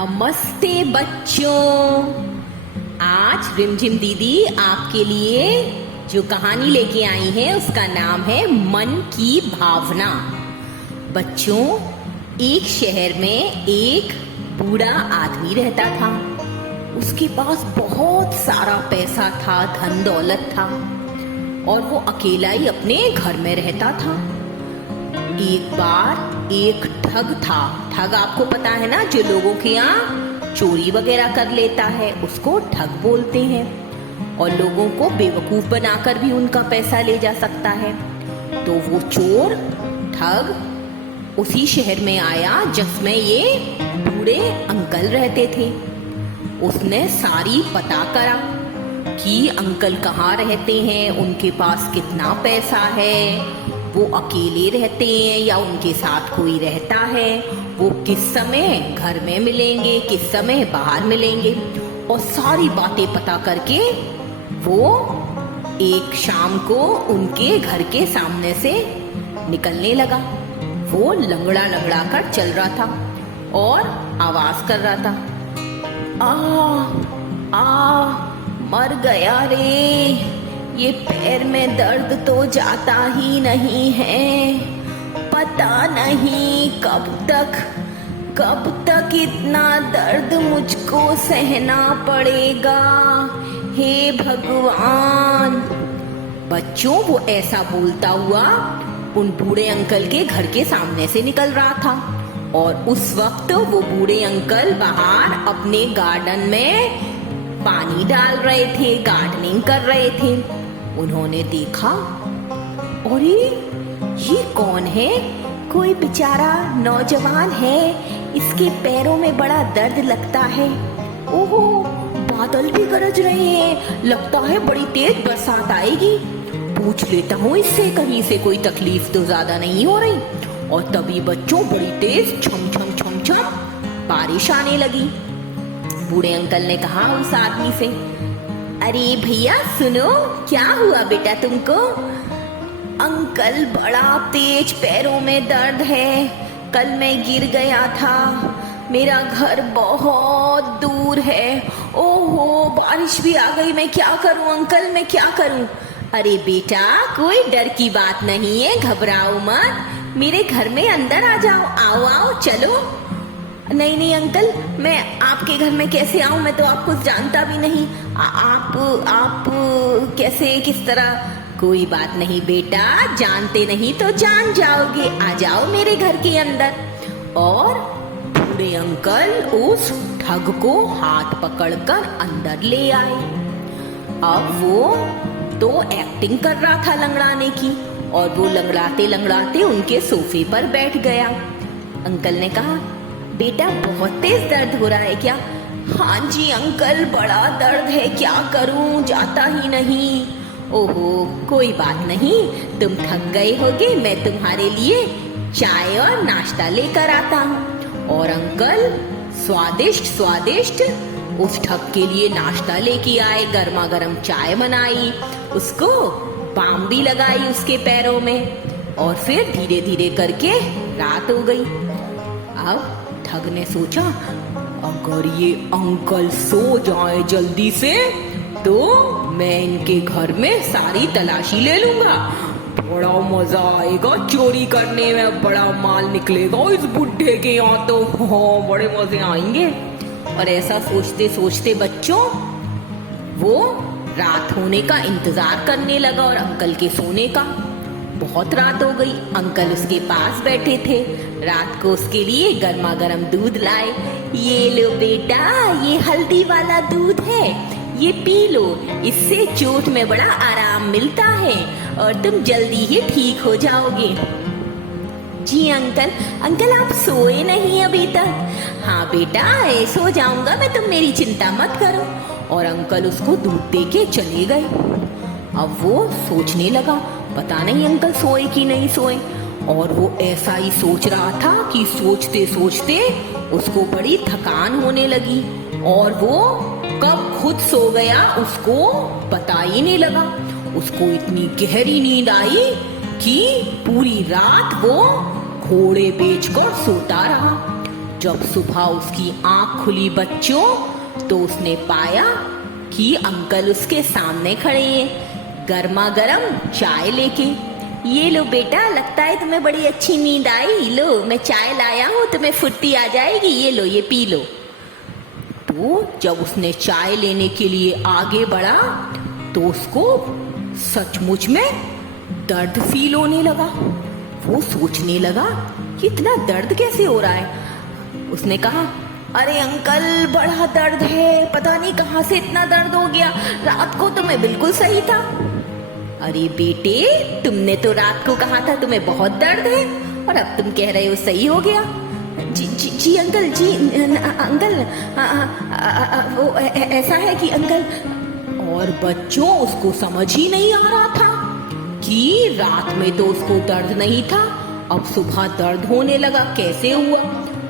नमस्ते बच्चों। आज रिमझिम दीदी आपके लिए जो कहानी लेके आई है उसका नाम है मन की भावना। बच्चों, एक शहर में एक बूढ़ा आदमी रहता था। उसके पास बहुत सारा पैसा था, धन दौलत था और वो अकेला ही अपने घर में रहता था। एक बार एक ठग था। ठग आपको पता है ना, जो लोगों के यहाँ चोरी वगैरह कर लेता है उसको ठग बोलते हैं, और लोगों को बेवकूफ बनाकर भी उनका पैसा ले जा सकता है। तो वो चोर ठग उसी शहर में आया जिसमें ये बूढ़े अंकल रहते थे। उसने सारी पता करा कि अंकल कहाँ रहते हैं, उनके पास कितना पैसा है, वो अकेले रहते हैं या उनके साथ कोई रहता है, वो किस समय घर में मिलेंगे, किस समय बाहर मिलेंगे, और सारी बातें पता करके वो एक शाम को उनके घर के सामने से निकलने लगा। वो लंगड़ा लंगड़ा कर चल रहा था और आवाज कर रहा था, मर गया रे, ये पैर में दर्द तो जाता ही नहीं है, पता नहीं कब तक इतना दर्द मुझको सहना पड़ेगा, हे भगवान। बच्चों, वो ऐसा बोलता हुआ उन बूढ़े अंकल के घर के सामने से निकल रहा था, और उस वक्त वो बूढ़े अंकल बाहर अपने गार्डन में पानी डाल रहे थे, गार्डनिंग कर रहे थे। उन्होंने देखा, अरे ये कौन है? कोई बेचारा नौजवान है, इसके पैरों में बड़ा दर्द लगता है। ओहो, बादल भी गरज रहे हैं, लगता है बड़ी तेज बरसात आएगी। पूछ लेता हूँ इससे, कहीं से कोई तकलीफ तो ज्यादा नहीं हो रही। और तभी बच्चों बड़ी तेज छम छम छम छम बारिश आने लगी। बूढ़े अंकल ने कहा उस आदमी से, अरे भैया सुनो, क्या हुआ बेटा तुमको? अंकल, बड़ा तेज पैरों में दर्द है, कल मैं गिर गया था, मेरा घर बहुत दूर है, ओहो बारिश भी आ गई, मैं क्या करूं अंकल, मैं क्या करूं? अरे बेटा, कोई डर की बात नहीं है, घबराओ मत, मेरे घर में अंदर आ जाओ, आओ आओ चलो। नहीं अंकल, मैं आपके घर में कैसे आऊं, मैं तो आपको जानता भी नहीं, आप कैसे, किस तरह? कोई बात नहीं बेटा, जानते नहीं तो जान जाओगे, आ जाओ मेरे घर के अंदर। और बूढ़े अंकल उस ठग को हाथ पकड़कर अंदर ले आए। अब वो तो एक्टिंग कर रहा था लंगड़ाने की, और वो लंगड़ाते लंगड़ाते उनके सोफे पर बैठ गया। अंकल ने कहा, बेटा बहुत तेज दर्द हो रहा है क्या? हाँ जी अंकल, बड़ा दर्द है, क्या करूं, जाता ही नहीं। ओहो कोई बात नहीं, तुम थक गए होगे, मैं तुम्हारे लिए चाय और नाश्ता लेकर आता हूँ। और अंकल स्वादिष्ट स्वादिष्ट उस ठग के लिए नाश्ता लेके आए, गर्मा गर्म चाय बनाई, उसको बाम भी लगाई उसके पैरों में, और फिर धीरे धीरे करके रात हो गई। अब ठग ने सोचा, अगर ये अंकल सो जाए जल्दी से तो मैं इनके घर में सारी तलाशी ले लूंगा, बड़ा मजा आएगा चोरी करने में, बड़ा माल निकलेगा इस बुढ़े के यहाँ तो, हाँ बड़े मजे आएंगे। और ऐसा सोचते सोचते बच्चों वो रात होने का इंतजार करने लगा और अंकल के सोने का। बहुत रात हो गई, अंकल उसके पास बैठे थे, रात को उसके लिए गर्मा गर्म दूध लाए। ये लो बेटा, ये हल्दी वाला दूध है, ये पी लो, इससे चोट में बड़ा आराम मिलता है और तुम जल्दी ही ठीक हो जाओगे। जी अंकल आप सोए नहीं अभी तक? हाँ बेटा, सो जाऊंगा मैं, तुम मेरी चिंता मत करो। और अंकल उसको दूध दे के चले गए। अब वो सोचने लगा, पता नहीं अंकल सोए कि नहीं सोए, और वो ऐसा ही सोच रहा था कि सोचते सोचते उसको बड़ी थकान होने लगी, और वो कब खुद सो गया उसको पता ही नहीं लगा। उसको इतनी गहरी नींद आई कि पूरी रात वो घोड़े बेचकर सोता रहा। जब सुबह उसकी आंख खुली बच्चों, तो उसने पाया कि अंकल उसके सामने खड़े हैं गर्मा गर्म चाय लेके। ये लो बेटा, लगता है तुम्हें बड़ी अच्छी नींद आई। लो मैं चाय लाया हूँ, तुम्हें फुर्ती आ जाएगी, ये लो ये पी लो। तो जब उसने चाय लेने के लिए आगे बढ़ा तो उसको सचमुच में दर्द फील होने लगा। वो सोचने लगा कि इतना दर्द कैसे हो रहा है। उसने कहा, अरे अंकल बड़ा दर्द है, पता नहीं कहाँ से इतना दर्द हो गया, रात को तो मैं बिल्कुल सही था। अरे बेटे, तुमने तो रात को कहा था तुम्हें बहुत दर्द है और अब तुम कह रहे हो सही हो गया। जी जी जी अंकल, जी अंकल, वो ऐसा है कि अंकल। और बच्चों, उसको समझ ही नहीं आ रहा था कि रात में तो उसको दर्द नहीं था, अब सुबह दर्द होने लगा, कैसे हुआ।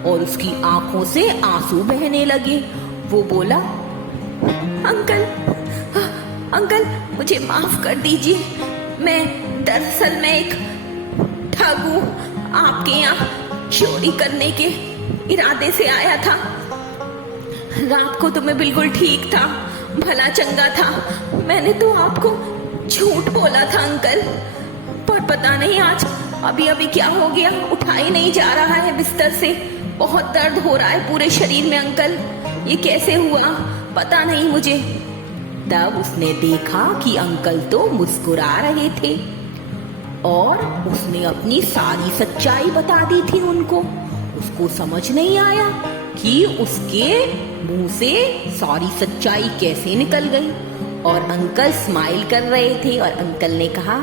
और उसकी आंखों से आंसू बहने लगे। वो बोला, अंकल अंकल मुझे माफ कर दीजिए, मैं दरअसल मैं एक ठग हूँ, आपके यहाँ चोरी करने के इरादे से आया था। रात को तो मैं बिल्कुल ठीक था, भला चंगा था, मैंने तो आपको झूठ बोला था अंकल। पर पता नहीं आज अभी अभी क्या हो गया, उठा ही नहीं जा रहा है बिस्तर से, बहुत दर्द हो रहा है पूरे शरीर में अंकल, ये कैसे हुआ पता नहीं मुझे। तब उसने देखा कि अंकल तो मुस्कुरा रहे थे और उसने अपनी सारी सच्चाई बता दी थी उनको। उसको समझ नहीं आया कि उसके मुंह से सारी सच्चाई कैसे निकल गई। और अंकल स्माइल कर रहे थे और अंकल ने कहा,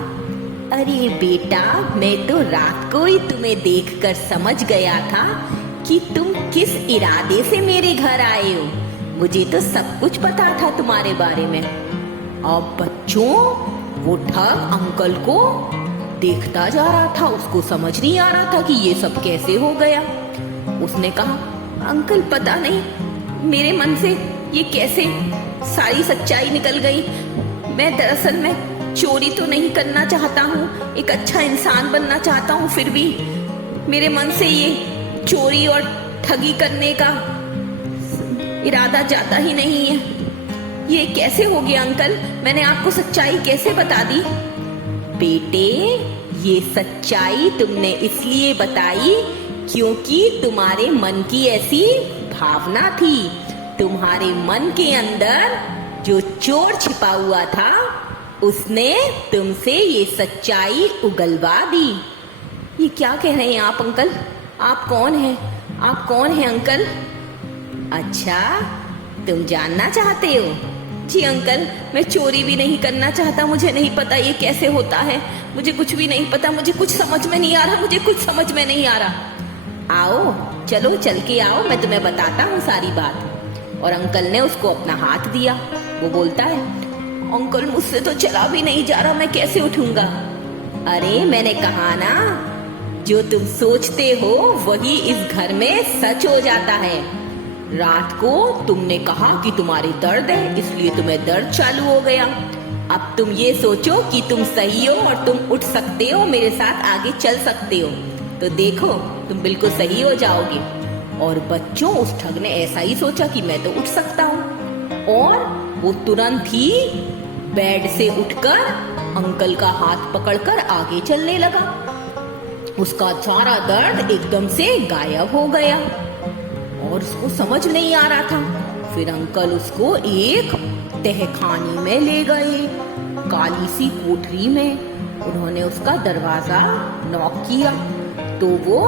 अरे बेटा, मैं तो रात को ही तुम्हें देखकर समझ गया था कि तुम किस इरादे से मेरे घर आए हो, मुझे तो सब कुछ पता था तुम्हारे बारे में। अब बच्चों, वो ठग अंकल को देखता जा रहा था, उसको समझ नहीं आ रहा था कि ये सब कैसे हो गया। उसने कहा, अंकल पता नहीं मेरे मन से ये कैसे सारी सच्चाई निकल गई। मैं दरअसल में चोरी तो नहीं करना चाहता हूँ, एक अच्छा इंसान बनना चाहता हूँ, फिर भी मेरे मन से ये चोरी और ठगी करने का इरादा जाता ही नहीं है। ये कैसे हो गया अंकल, मैंने आपको सच्चाई कैसे बता दी। बेटे, ये सच्चाई तुमने इसलिए बताई क्योंकि तुम्हारे मन की ऐसी भावना थी। तुम्हारे मन के अंदर जो चोर छिपा हुआ था उसने तुमसे ये सच्चाई उगलवा दी। ये क्या कह रहे हैं आप अंकल, आप कौन हैं, आप कौन हैं अंकल। अच्छा, तुम जानना चाहते हो। जी अंकल, मैं चोरी भी नहीं करना चाहता, मुझे नहीं पता ये कैसे होता है, मुझे कुछ भी नहीं पता, मुझे कुछ समझ में नहीं आ रहा, मुझे कुछ समझ में नहीं आ रहा। आओ, चलो चल के आओ, मैं तुम्हें बताता हूँ सारी बात। और अंकल ने उसको अपना हाथ दिया। वो बोलता है, अंकल मुझसे तो चला भी नहीं जा रहा, मैं कैसे उठूंगा। अरे मैंने कहा ना, जो तुम सोचते हो वही इस घर में सच हो जाता है। रात को तुमने कहा कि तुम्हारी दर्द है, इसलिए तुम्हें दर्द चालू हो गया। अब तुम ये सोचो कि तुम सही हो और तुम उठ सकते हो, मेरे साथ आगे चल सकते हो, तो देखो तुम बिल्कुल सही हो जाओगे। और बच्चों, उस ठग ने ऐसा ही सोचा कि मैं तो उठ सकता हूँ, और वो तुरंत ही बेड से उठकर अंकल का हाथ पकड़कर आगे चलने लगा। उसका सारा दर्द एकदम से गायब हो गया और उसको समझ नहीं आ रहा था। फिर अंकल उसको एक तहखाने में ले गए, काली सी कोठरी में। उन्होंने उसका दरवाजा नॉक किया तो वो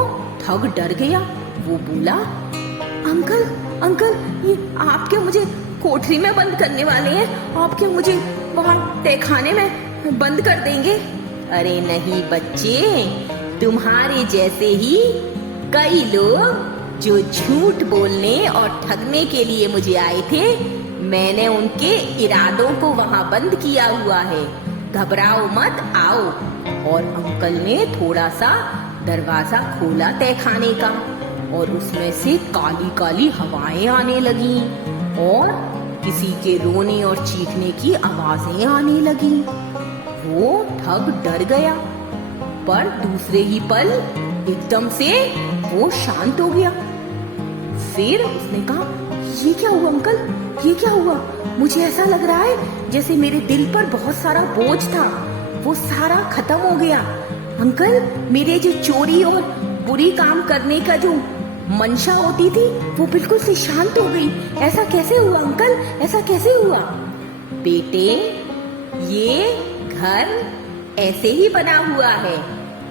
ठग डर गया। वो बोला, अंकल अंकल, ये आप क्या मुझे कोठरी में बंद करने वाले हैं, आप क्या मुझे वहाँ तहखाने में बंद कर देंगे। अरे नहीं बच्चे, तुम्हारे जैसे ही कई लोग जो झूठ बोलने और ठगने के लिए मुझे आए थे, मैंने उनके इरादों को वहां बंद किया हुआ है, घबराओ मत, आओ। और अंकल ने थोड़ा सा दरवाजा खोला तहखाने का और उसमें से काली काली हवाएं आने लगी और किसी के रोने और चीखने की आवाजें आने लगी। वो ठग डर गया, पर दूसरे ही पल एकदम से वो शांत हो गया। फिर उसने कहा, ये क्या हुआ अंकल, ये क्या हुआ? मुझे ऐसा लग रहा है जैसे मेरे दिल पर बहुत सारा बोझ था, वो सारा खत्म हो गया। अंकल, मेरे जो चोरी और बुरी काम करने का जो मंशा होती थी वो बिल्कुल से शांत हो गई। ऐसा कैसे हुआ अंकल, ऐसा कैसे हुआ? बेटे, ये घर ऐसे ही बना हुआ है।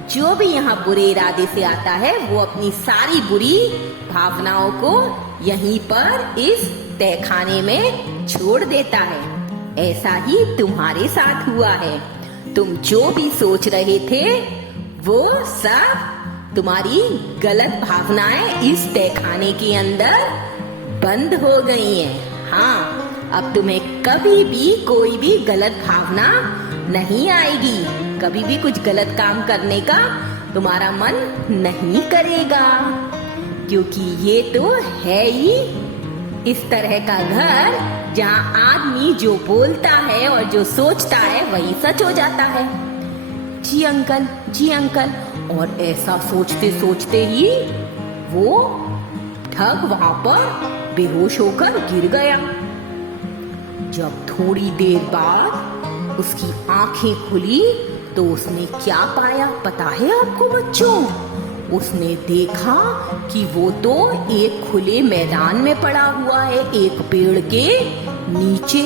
जो भी यहाँ बुरे इरादे से आता है वो अपनी सारी बुरी भावनाओं को यहीं पर इस तहखाने में छोड़ देता है। ऐसा ही तुम्हारे साथ हुआ है। तुम जो भी सोच रहे थे वो सब तुम्हारी गलत भावनाएं इस तहखाने के अंदर बंद हो गई हैं। हाँ, अब तुम्हें कभी भी कोई भी गलत भावना नहीं आएगी। कभी भी कुछ गलत काम करने का तुम्हारा मन नहीं करेगा, क्योंकि ये तो है ही इस तरह का घर जहाँ आदमी जो बोलता है और जो सोचता है वही सच हो जाता है। जी अंकल, जी अंकल। और ऐसा सोचते सोचते ही वो ठग वहां पर बेहोश होकर गिर गया। जब थोड़ी देर बाद उसकी आंखें खुली तो उसने क्या पाया पता है आपको बच्चों? उसने देखा कि वो तो एक खुले मैदान में पड़ा हुआ है, एक पेड़ के नीचे।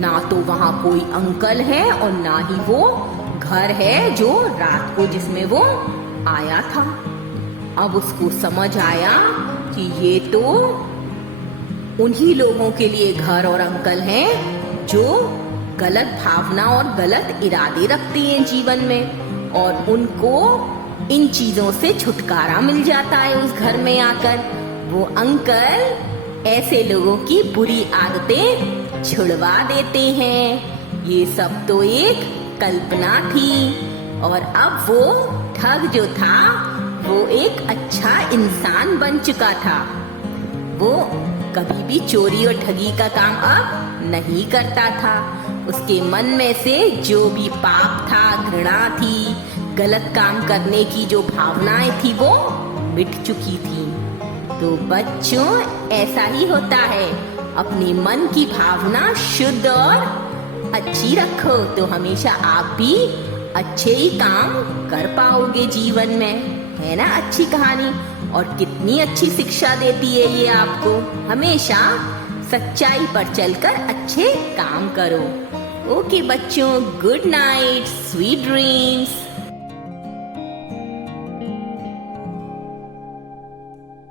ना तो वहां कोई अंकल है और ना ही वो घर है जो रात को जिसमें वो आया था। अब उसको समझ आया कि ये तो उन्हीं लोगों के लिए घर और अंकल हैं जो गलत भावना और गलत इरादे रखते हैं जीवन में, और उनको इन चीजों से छुटकारा मिल जाता है उस घर में आकर। वो अंकल ऐसे लोगों की बुरी आदतें छुड़वा देते हैं। ये सब तो एक कल्पना थी, और अब वो ठग जो था वो एक अच्छा इंसान बन चुका था। वो कभी भी चोरी और ठगी का काम अब नहीं करता था। उसके मन में से जो भी पाप था, घृणा थी, गलत काम करने की जो भावनाएं थी वो मिट चुकी थी। तो बच्चों, ऐसा ही होता है। अपने मन की भावना शुद्ध और अच्छी रखो तो हमेशा आप भी अच्छे ही काम कर पाओगे जीवन में। है ना अच्छी कहानी? और कितनी अच्छी शिक्षा देती है ये आपको। हमेशा सच्चाई पर चलकर अच्छे काम करो। ओके बच्चों, गुड नाइट, स्वीट ड्रीम्स।